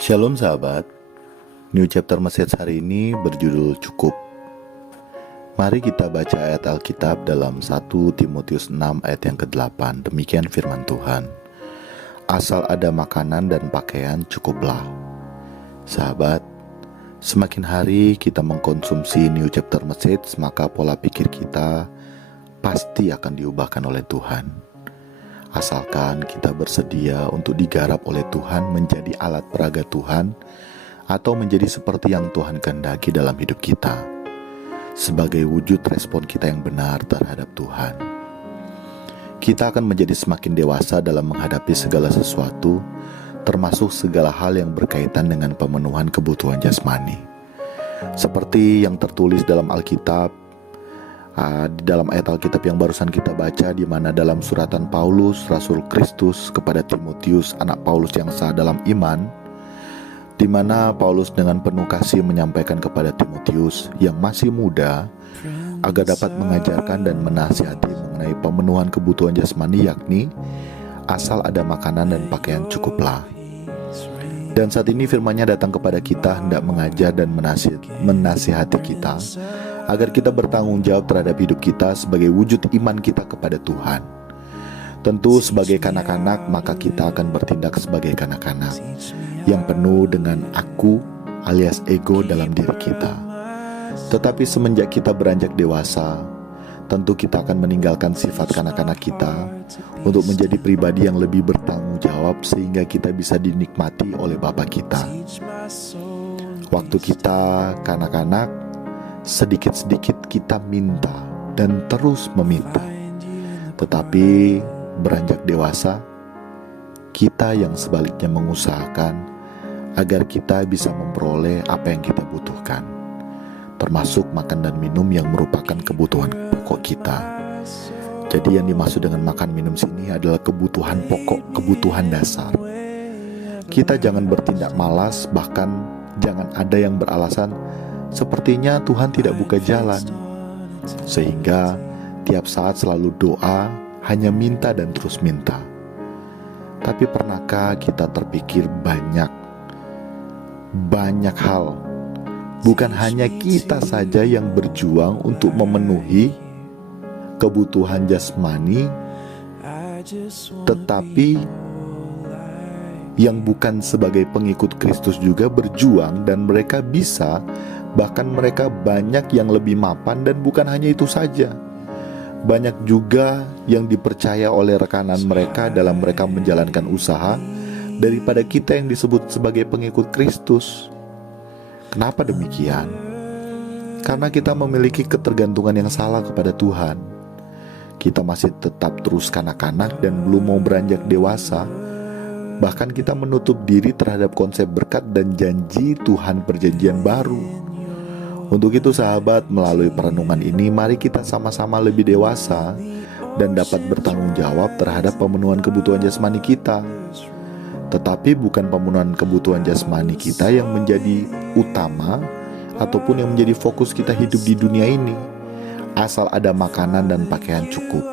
Shalom sahabat, New Chapter Message hari ini berjudul Cukup. Mari kita baca ayat Alkitab dalam 1 Timotius 6 ayat yang ke-8. Demikian firman Tuhan. Asal ada makanan dan pakaian cukuplah. Sahabat, semakin hari kita mengkonsumsi New Chapter Message, maka pola pikir kita pasti akan diubahkan oleh Tuhan. Asalkan kita bersedia untuk digarap oleh Tuhan menjadi alat peraga Tuhan, atau menjadi seperti yang Tuhan kehendaki dalam hidup kita, sebagai wujud respon kita yang benar terhadap Tuhan. Kita akan menjadi semakin dewasa dalam menghadapi segala sesuatu, termasuk segala hal yang berkaitan dengan pemenuhan kebutuhan jasmani. Seperti yang tertulis dalam Alkitab, di dalam ayat Alkitab yang barusan kita baca, di mana dalam suratan Paulus, Rasul Kristus kepada Timotius, anak Paulus yang sah dalam iman, di mana Paulus dengan penuh kasih menyampaikan kepada Timotius yang masih muda, agar dapat mengajarkan dan menasihati mengenai pemenuhan kebutuhan jasmani, yakni asal ada makanan dan pakaian cukuplah. Dan saat ini firman-Nya datang kepada kita, hendak mengajar dan menasihati kita, agar kita bertanggung jawab terhadap hidup kita sebagai wujud iman kita kepada Tuhan. Tentu sebagai kanak-kanak, maka kita akan bertindak sebagai kanak-kanak yang penuh dengan aku alias ego dalam diri kita. Tetapi semenjak kita beranjak dewasa, tentu kita akan meninggalkan sifat kanak-kanak kita untuk menjadi pribadi yang lebih bertanggung jawab, sehingga kita bisa dinikmati oleh Bapa kita. Waktu kita kanak-kanak, sedikit-sedikit kita minta dan terus meminta. Tetapi beranjak dewasa, kita yang sebaliknya mengusahakan agar kita bisa memperoleh apa yang kita butuhkan, termasuk makan dan minum yang merupakan kebutuhan pokok kita. Jadi yang dimaksud dengan makan minum sini adalah kebutuhan pokok, kebutuhan dasar. Kita jangan bertindak malas, bahkan jangan ada yang beralasan sepertinya Tuhan tidak buka jalan, sehingga tiap saat selalu doa, hanya minta dan terus minta. Tapi pernahkah kita terpikir banyak hal, bukan hanya kita saja yang berjuang untuk memenuhi kebutuhan jasmani, tetapi yang bukan sebagai pengikut Kristus juga berjuang, dan mereka bisa, bahkan mereka banyak yang lebih mapan. Dan bukan hanya itu saja, banyak juga yang dipercaya oleh rekanan mereka dalam mereka menjalankan usaha daripada kita yang disebut sebagai pengikut Kristus. Kenapa demikian? Karena kita memiliki ketergantungan yang salah kepada Tuhan. Kita masih tetap terus kanak-kanak dan belum mau beranjak dewasa. Bahkan kita menutup diri terhadap konsep berkat dan janji Tuhan perjanjian baru. Untuk itu sahabat, melalui perenungan ini mari kita sama-sama lebih dewasa dan dapat bertanggung jawab terhadap pemenuhan kebutuhan jasmani kita. Tetapi bukan pemenuhan kebutuhan jasmani kita yang menjadi utama ataupun yang menjadi fokus kita hidup di dunia ini. Asal ada makanan dan pakaian cukup.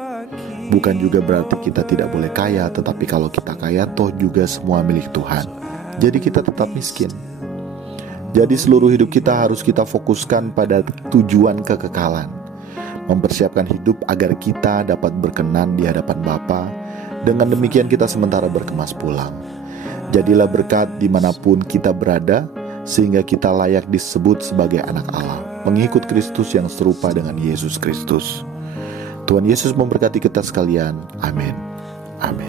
Bukan juga berarti kita tidak boleh kaya, tetapi kalau kita kaya, toh juga semua milik Tuhan. Jadi kita tetap miskin. Jadi seluruh hidup kita harus kita fokuskan pada tujuan kekekalan, mempersiapkan hidup agar kita dapat berkenan di hadapan Bapa. Dengan demikian kita sementara berkemas pulang. Jadilah berkat dimanapun kita berada, sehingga kita layak disebut sebagai anak Allah, pengikut Kristus yang serupa dengan Yesus Kristus. Tuhan Yesus memberkati kita sekalian. Amin. Amin.